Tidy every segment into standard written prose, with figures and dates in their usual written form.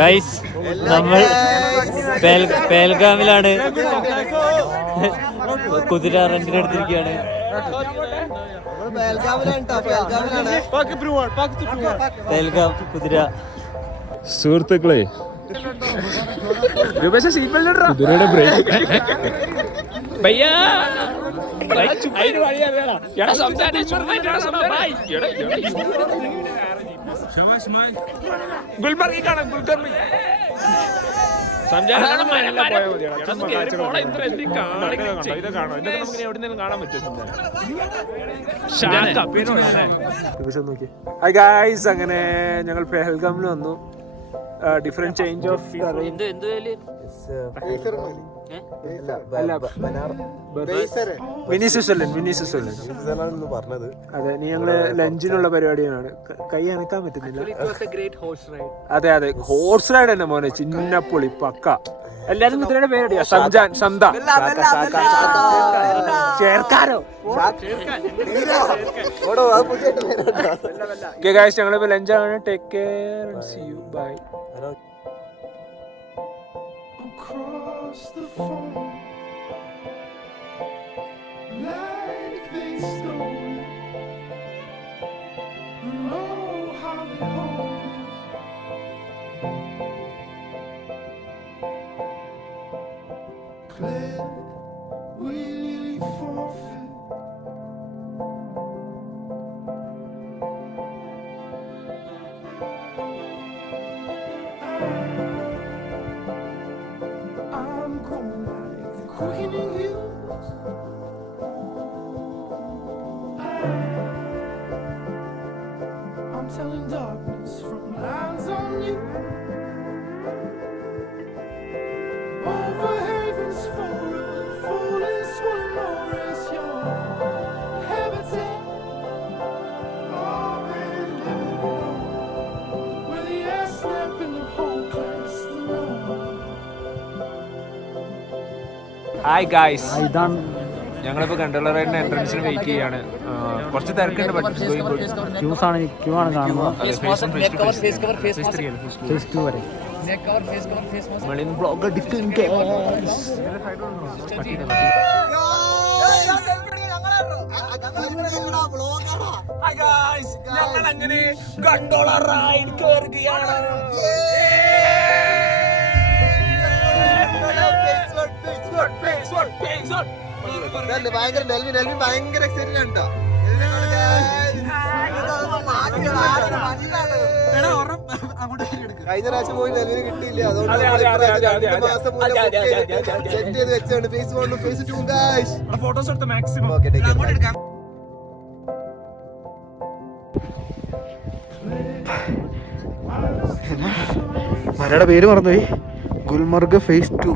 Guys നമ്മൾ പേൽഗാമിലാണ്. കുതിര റെന്റിന് എടുത്തിരിക്കുകയാണ്. പേൽഗാം കുതിര. സുഹൃത്തുക്കളെ, കുതിരയുടെ ബ്രേക്ക് ഗുൽബർഗിൽ കാണാം. ഗുൽബർഗ് അങ്ങനെ ഞങ്ങൾ പെഹൽഗാമിൽ വന്നു. Different change of mini Switzerland പറഞ്ഞത്. അതെ, നീ ഞങ്ങള് ലഞ്ചിനുള്ള പരിപാടിയാണ്. കൈ അനക്കാൻ പറ്റുന്നില്ല. അതെ അതെ, ഹോഴ്സ് റൈഡ് തന്നെ മോനെ, ചിന്നപ്പൊളി പക്ക. എല്ലാരും കുതിരയുടെ പേരടിയാ. സംജാൻ, സന്ത, ചേർക്കാരോ. ഞങ്ങളിപ്പോ ലഞ്ചാണ്. Take care and see you. Bye. Across the phone, like they stole it. Oh, how they hold it. Claire, we nearly forfeit. I'm cold like the quickening hills. I'm telling darkness from lines on you. Over havens falling swollen more as your habitat. Where the ass snap in the whole class alone. Hi guys, ഞങ്ങളിപ്പോൾ Kandola റൈഡിന്റെ എൻട്രൻസിന് wait ചെയ്യാണ്. കുറച്ച് തിരക്കുണ്ട്. Q ആണ് കാണുന്നത്. ഞങ്ങളങ്ങനെ Kandola ride കയറുകയാണ്. ഭയങ്കര നെൽവി ഭയങ്കര എക്സൈറ്റഡ് ആണ്. കഴിഞ്ഞ പ്രാവശ്യം പോയി നെൽവിന് കിട്ടിയില്ല. അതുകൊണ്ട് മാസം സെറ്റ് ചെയ്ത് വെച്ചാണ്. Phase 1 phase 2 guys. ഫോട്ടോസ് എടുത്ത മാക്സിമം. മലയുടെ പേര് മറന്നുപോയി. ഗുൽമർഗ് ഫേസ് 2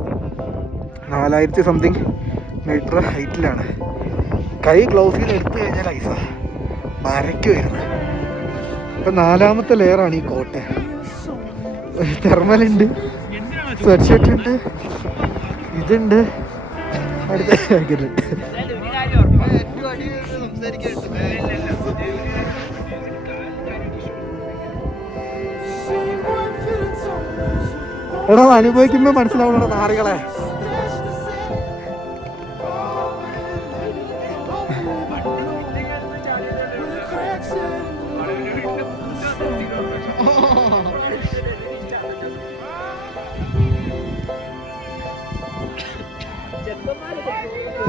4000 സംതിങ് മീറ്റർ ഹൈറ്റിലാണ്. കൈ ഗ്ലൗസിൽ നിന്ന് എടുത്തു കഴിഞ്ഞാൽ ഐസ മരയ്ക്കുമായിരുന്നു. ഇപ്പം 4ാമത്തെ ലെയറാണ് ഈ കോട്ട്. തെർമലുണ്ട്, സ്വെറ്റ്ഷർട്ട് ഉണ്ട്, ഇതുണ്ട്, അടുത്ത ജാക്കറ്റുണ്ട്. എടാ, അനുഭവിക്കുമ്പോ മനസ്സിലാവണോ നാറികളെ.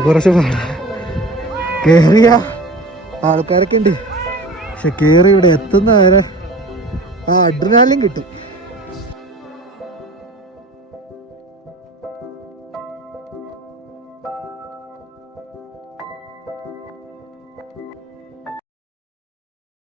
കുറച്ച് പാടാ. കേറിയ ആൾക്കാരൊക്കെ ഉണ്ട്, പക്ഷെ കേറി ഇവിടെ എത്തുന്ന വരെ ആ അഡ്രിനാലിൻ കിട്ടും.